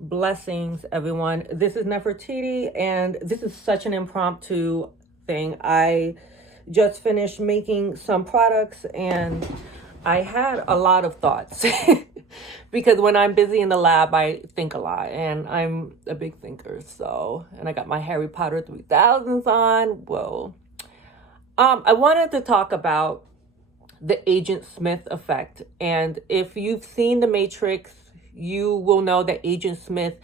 Blessings, everyone. This is Nefertiti, and this is such an impromptu thing. I just finished making some products, and I had a lot of thoughts because when I'm busy in the lab, I think a lot, and I'm a big thinker. So, and I got my Harry Potter 3000s on. Whoa. I wanted to talk about the Agent Smith effect, and if you've seen The Matrix, you will know that Agent Smith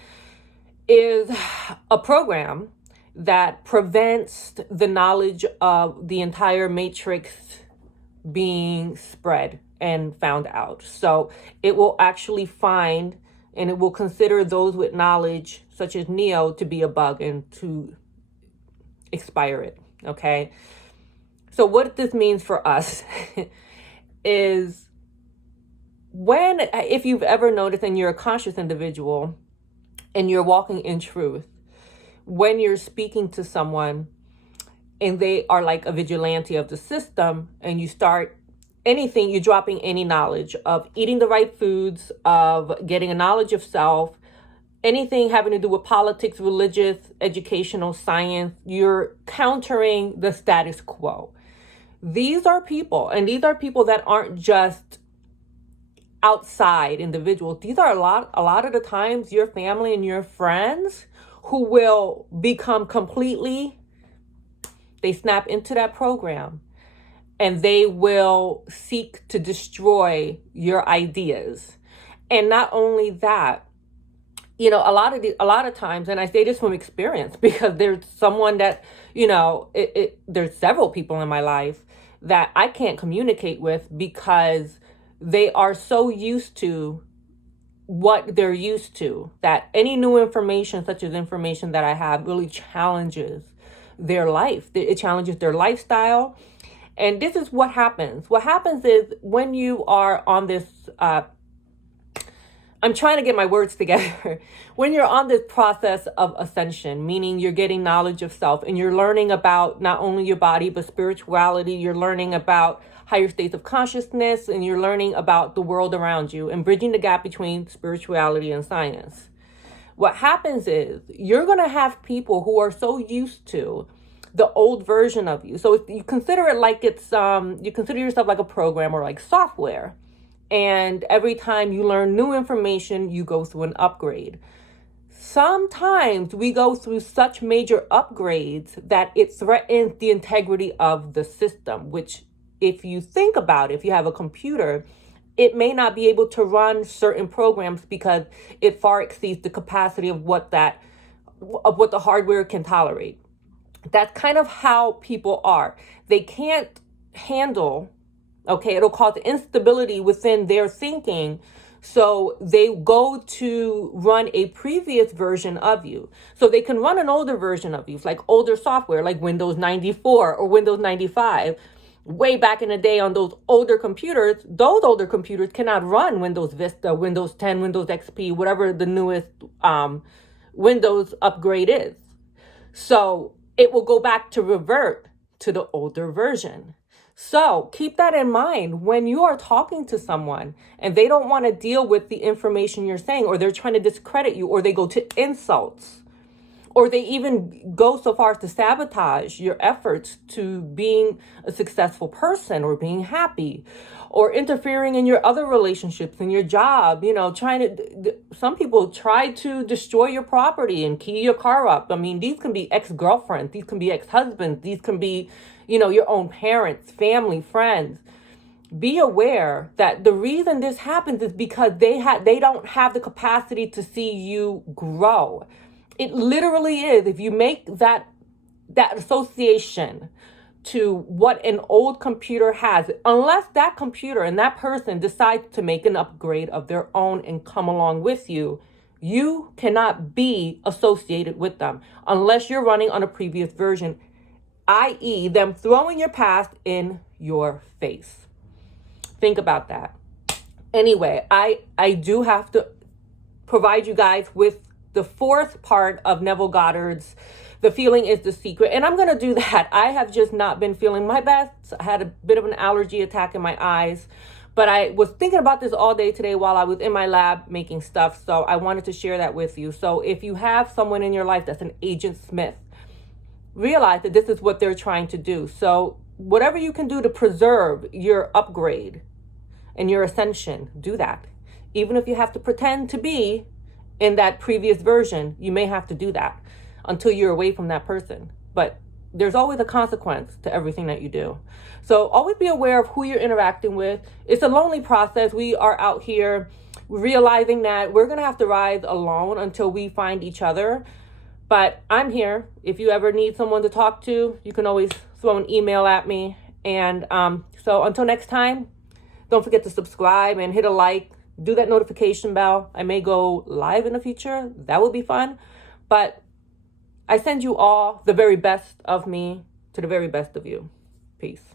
is a program that prevents the knowledge of the entire Matrix being spread and found out. So it will actually find and it will consider those with knowledge, such as Neo, to be a bug and to expire it. Okay. So what this means for us is if you've ever noticed and you're a conscious individual and you're walking in truth, when you're speaking to someone and they are like a vigilante of the system and you start anything, you're dropping any knowledge of eating the right foods, of getting a knowledge of self, anything having to do with politics, religious, educational, science, you're countering the status quo. These are people, and these are people that aren't just outside individuals. These are a lot of the times your family and your friends who will become they snap into that program and they will seek to destroy your ideas. And not only that, a lot of times, and I say this from experience because there's someone that, there's several people in my life that I can't communicate with because they are so used to what they're used to that any new information, such as information that I have, really challenges their life. It challenges their lifestyle. And this is what happens. What happens is when you are on this, I'm trying to get my words together. When you're on this process of ascension, meaning you're getting knowledge of self and you're learning about not only your body, but spirituality, you're learning about higher states of consciousness, and you're learning about the world around you and bridging the gap between spirituality and science. What happens is you're going to have people who are so used to the old version of you. So if you consider it like it's, you consider yourself like a program or like software. And every time you learn new information, you go through an upgrade. Sometimes we go through such major upgrades that it threatens the integrity of the system, which if you think about it, if you have a computer, it may not be able to run certain programs because it far exceeds the capacity of what the hardware can tolerate. That's kind of how people are. They can't handle, it'll cause instability within their thinking. So they go to run a previous version of you. So they can run an older version of you, like older software, like Windows 94 or Windows 95. Way back in the day on those older computers cannot run Windows Vista, Windows 10, Windows XP, whatever the newest Windows upgrade is. So it will go back to revert to the older version. So keep that in mind when you are talking to someone and they don't want to deal with the information you're saying, or they're trying to discredit you, or they go to insults, or they even go so far as to sabotage your efforts to being a successful person or being happy, or interfering in your other relationships, in your job, some people try to destroy your property and key your car up. I mean, these can be ex-girlfriends, these can be ex-husbands, these can be, your own parents, family, friends. Be aware that the reason this happens is because they don't have the capacity to see you grow. It literally is. If you make that association to what an old computer has, unless that computer and that person decides to make an upgrade of their own and come along with you, you cannot be associated with them unless you're running on a previous version, i.e. them throwing your past in your face. Think about that. Anyway, I do have to provide you guys with the fourth part of Neville Goddard's The Feeling is the Secret. And I'm going to do that. I have just not been feeling my best. I had a bit of an allergy attack in my eyes. But I was thinking about this all day today while I was in my lab making stuff. So I wanted to share that with you. So if you have someone in your life that's an Agent Smith, realize that this is what they're trying to do. So whatever you can do to preserve your upgrade and your ascension, do that. Even if you have to pretend to be in that previous version, you may have to do that until you're away from that person. But there's always a consequence to everything that you do. So always be aware of who you're interacting with. It's a lonely process. We are out here realizing that we're going to have to ride alone until we find each other. But I'm here. If you ever need someone to talk to, you can always throw an email at me. And so until next time, don't forget to subscribe and hit a like. Do that notification bell. I may go live in the future. That would be fun. But I send you all the very best of me to the very best of you. Peace.